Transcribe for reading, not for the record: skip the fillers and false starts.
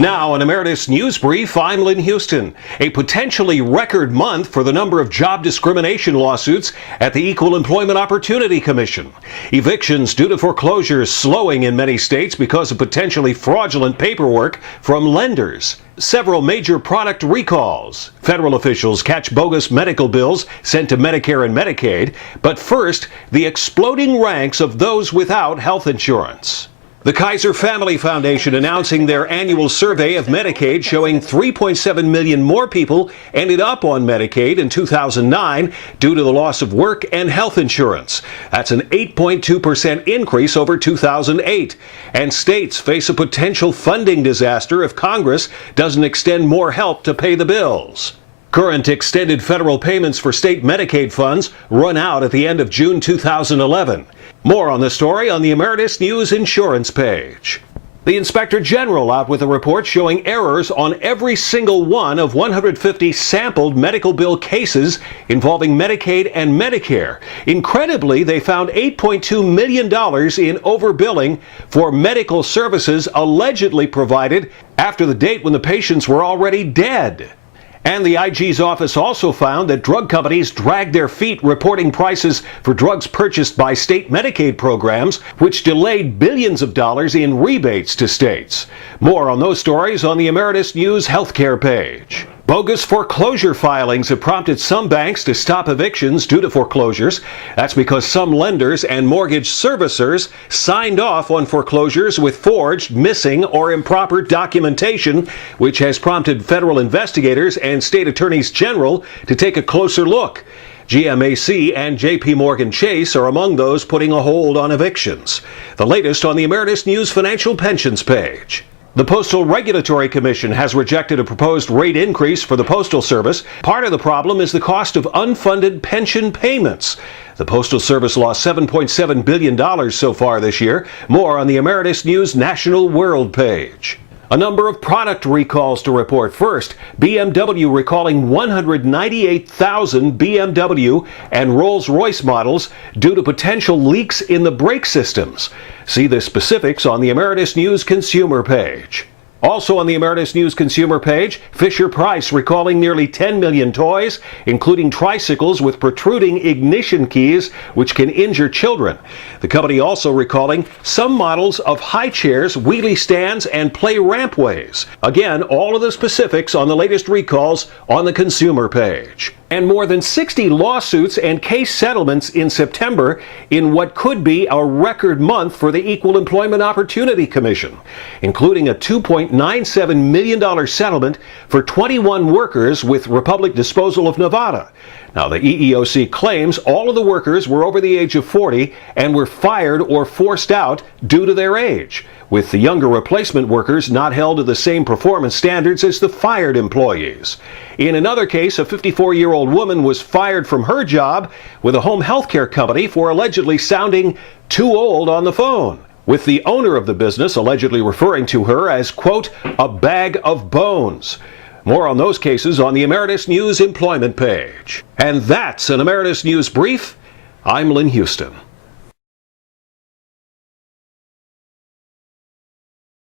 Now, an Emeritus Newsbrief, I'm Lynn Houston. A potentially record month for the number of job discrimination lawsuits at the Equal Employment Opportunity Commission. Evictions due to foreclosures slowing in many states because of potentially fraudulent paperwork from lenders. Several major product recalls. Federal officials catch bogus medical bills sent to Medicare and Medicaid. But first, the exploding ranks of those without health insurance. The Kaiser Family Foundation announcing their annual survey of Medicaid showing 3.7 million more people ended up on Medicaid in 2009 due to the loss of work and health insurance. That's an 8.2% increase over 2008. And states face a potential funding disaster if Congress doesn't extend more help to pay the bills. Current extended federal payments for state Medicaid funds run out at the end of June 2011. More on the story on the Emeritus News Insurance page. The Inspector General out with a report showing errors on every single one of 150 sampled medical bill cases involving Medicaid and Medicare. Incredibly, they found $8.2 million in overbilling for medical services allegedly provided after the date when the patients were already dead. And the IG's office also found that drug companies dragged their feet reporting prices for drugs purchased by state Medicaid programs, which delayed billions of dollars in rebates to states. More on those stories on the Emeritus News Healthcare page. Bogus foreclosure filings have prompted some banks to stop evictions due to foreclosures. That's because some lenders and mortgage servicers signed off on foreclosures with forged, missing, or improper documentation, which has prompted federal investigators and state attorneys general to take a closer look. GMAC and JP Morgan Chase are among those putting a hold on evictions. The latest on the Emeritus News Financial Pensions page. The Postal Regulatory Commission has rejected a proposed rate increase for the Postal Service. Part of the problem is the cost of unfunded pension payments. The Postal Service lost $7.7 billion so far this year. More on the Emeritus News National World page. A number of product recalls to report. First, BMW recalling 198,000 BMW and Rolls-Royce models due to potential leaks in the brake systems. See the specifics on the Emeritus News Consumer page. Also on the Emeritus News Consumer page, Fisher-Price recalling nearly 10 million toys, including tricycles with protruding ignition keys, which can injure children. The company also recalling some models of high chairs, wheelie stands, and play rampways. Again, all of the specifics on the latest recalls on the Consumer page. And more than 60 lawsuits and case settlements in September in what could be a record month for the Equal Employment Opportunity Commission, including a $2.97 million settlement for 21 workers with Republic Disposal of Nevada. Now, the EEOC claims all of the workers were over the age of 40 and were fired or forced out due to their age, with the younger replacement workers not held to the same performance standards as the fired employees. In another case, a 54-year-old woman was fired from her job with a home health care company for allegedly sounding too old on the phone, with the owner of the business allegedly referring to her as, quote, a bag of bones. More on those cases on the Emeritus News Employment page. And that's an Emeritus News Brief. I'm Lynn Houston.